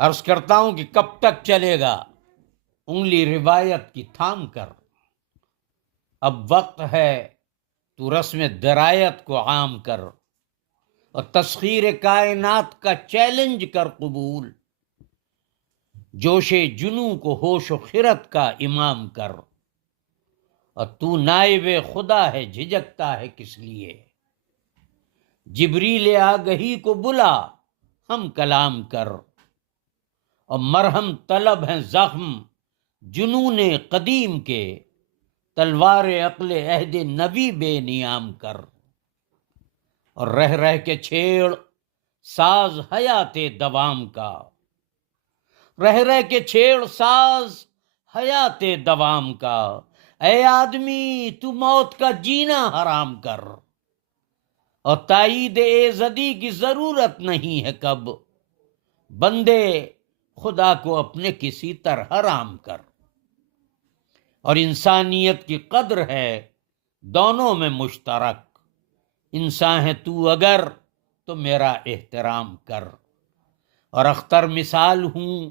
عرض کرتا ہوں کہ کب تک چلے گا انگلی روایت کی تھام کر؟ اب وقت ہے تو رسم درایت کو عام کر، اور تسخیر کائنات کا چیلنج کر قبول، جوش جنوں کو ہوش و خرد کا امام کر، اور تو نائب خدا ہے جھجکتا ہے کس لیے؟ جبریل آگہی کو بلا ہم کلام کر، اور مرہم طلب ہیں زخم جنون قدیم کے، تلوار عقل عہد نبی بے نیام کر، اور رہ رہ کے چھیڑ ساز حیات دوام کا، رہ رہ کے چھیڑ ساز حیات دوام کا، اے آدمی تو موت کا جینا حرام کر، اور تائید ایزدی کی ضرورت نہیں ہے کب، بندے خدا کو اپنے کسی طرح حرام کر، اور انسانیت کی قدر ہے دونوں میں مشترک، انسان ہے تو اگر تو میرا احترام کر، اور اختر مثال ہوں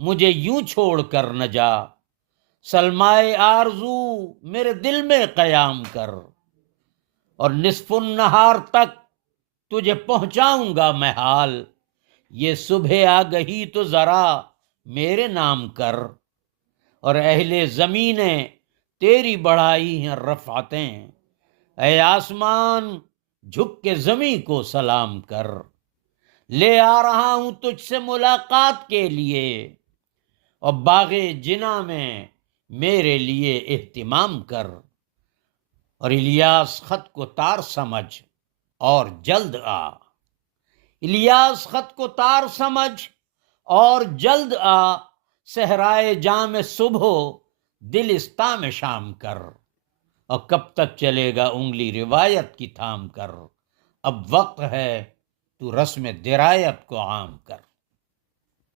مجھے یوں چھوڑ کر نہ جا، سلمائے آرزو میرے دل میں قیام کر، اور نصف النہار تک تجھے پہنچاؤں گا میں حال، یہ صبح آگہی تو ذرا میرے نام کر، اور اہل زمینیں تیری بڑھائی ہیں رفعتیں، اے آسمان جھک کے زمیں کو سلام کر، لے آ رہا ہوں تجھ سے ملاقات کے لیے، اور باغ جناں میں میرے لیے اہتمام کر، اور الیاس خط کو تار سمجھ اور جلد آ، الیاس خط کو تار سمجھ اور جلد آ، صحرائے جام صبح دلستاں میں شام کر، اور کب تک چلے گا انگلی روایت کی تھام کر؟ اب وقت ہے تو رسم درایت کو عام کر۔